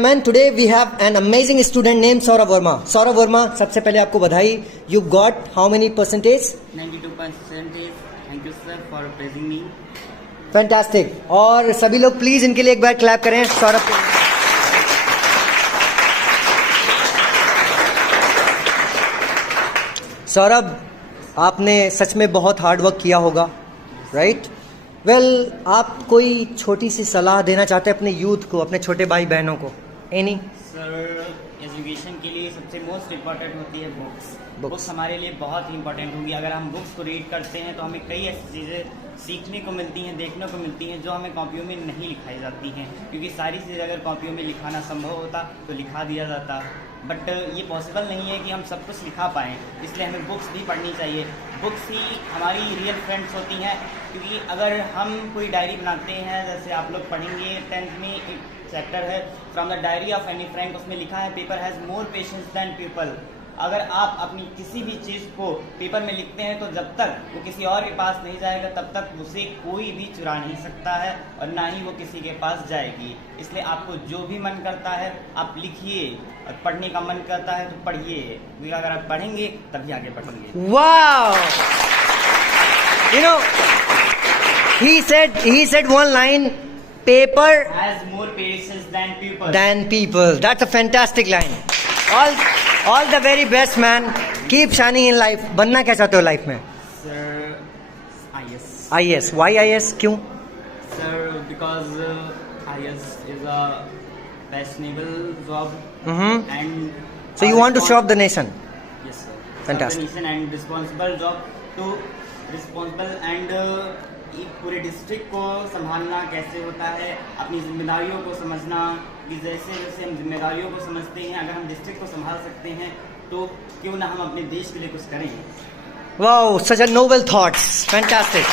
Man today we have an amazing student name Saurabh Verma. Saurabh Verma, सबसे पहले आपको बधाई. You got how many percentage? 92%. Thank you sir for praising me. Fantastic. और सभी लोग प्लीज इनके लिए एक बार क्लैप करें सौरभ के. सौरभ, आपने सच में बहुत हार्ड वर्क किया होगा, राइट? वेल, आप कोई छोटी सी सलाह देना चाहते हैं अपने यूथ को, अपने छोटे भाई बहनों को? एनी? सर, एजुकेशन के लिए सबसे मोस्ट इम्पॉर्टेंट होती है बुक्स हमारे लिए बहुत ही इंपॉर्टेंट होगी. अगर हम बुक्स को रीड करते हैं तो हमें कई ऐसी चीज़ें सीखने को मिलती हैं, देखने को मिलती हैं जो हमें कॉपियों में नहीं लिखाई जाती हैं. क्योंकि सारी चीज़ें अगर कॉपियों में लिखाना संभव होता तो लिखा दिया जाता, बट ये पॉसिबल नहीं है कि हम सब कुछ लिखा पाएँ. इसलिए हमें बुक्स भी पढ़नी चाहिए. बुक्स ही हमारी रियल फ्रेंड्स होती हैं. क्योंकि अगर हम कोई डायरी बनाते हैं, जैसे आप लोग पढ़ेंगे 10th में एक चैप्टर है from the diary of Anne Frank, उसमें लिखा है paper has more patience than people. अगर आप अपनी किसी भी चीज़ को पेपर में लिखते हैं तो जब तक वो किसी और के पास नहीं जाएगा तब तक उसे कोई भी चुरा नहीं सकता है और ना ही वो किसी के पास जाएगी. इसलिए आपको जो भी मन करता है आप लिखिए, और पढ़ने का मन करता है तो पढ़िए, क्योंकि अगर आप पढ़ेंगे तभी आगे बढ़ेंगे. Wow! You know, he said one line, paper has more patience than people. than people. That's a fantastic line. All the very best, man. Keep shining in life. बनना क्या चाहते हो लाइफ में? Sir, IS. IS. Why IS? क्यों? Sir, because IS is a fashionable job. And So you want to show up the nation? Yes, sir. Fantastic. Serve the nation and responsible job to responsible and एक पूरे district को संभालना कैसे होता है, अपनी जिम्मेदारियों को समझना, कि जैसे जैसे हम जिम्मेदारियों को समझते हैं, अगर हम डिस्ट्रिक्ट को संभाल सकते हैं तो क्यों ना हम अपने देश के लिए कुछ करें. Wow, such a noble thoughts. Fantastic.